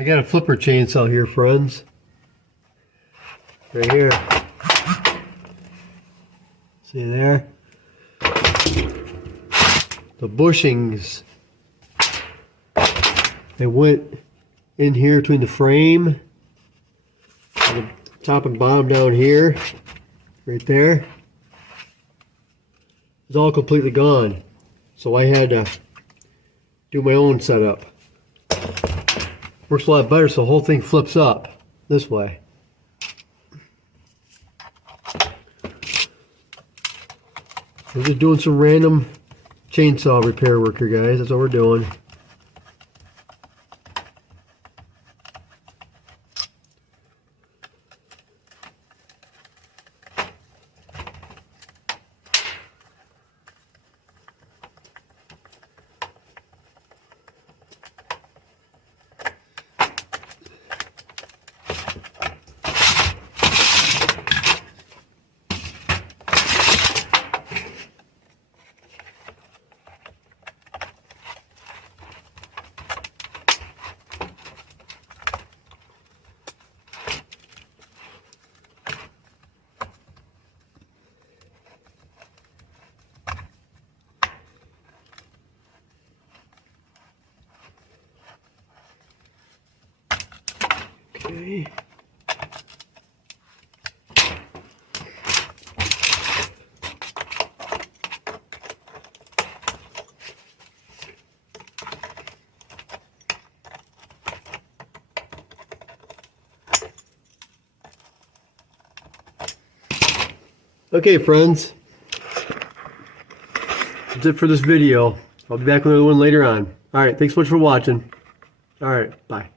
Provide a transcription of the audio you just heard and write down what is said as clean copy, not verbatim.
I got a flipper chainsaw here, friends. Right here. See there? The bushings. They went in here between the frame and the top and bottom down here. Right there. It's all completely gone. So I had to do my own setup. Works a lot better, so the whole thing flips up this way. We're just doing some random chainsaw repair work here, guys. That's what we're doing. Okay. Okay, friends. That's it for this video. I'll be back with another one later on. Alright, thanks so much for watching. Alright, bye.